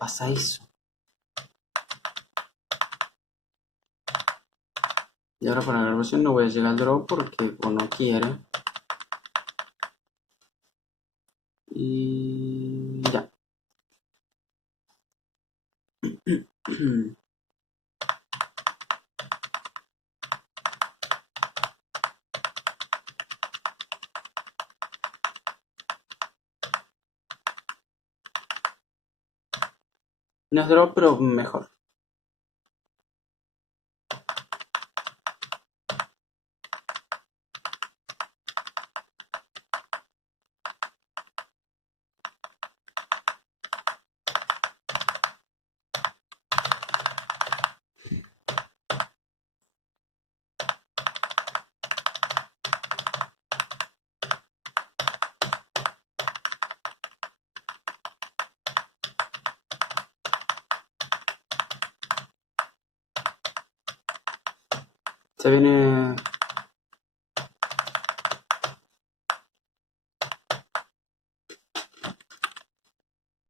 pasa eso. Y ahora para la grabación no voy a llegar al draw porque no quiere. Y ya. No es draw, pero mejor. Se viene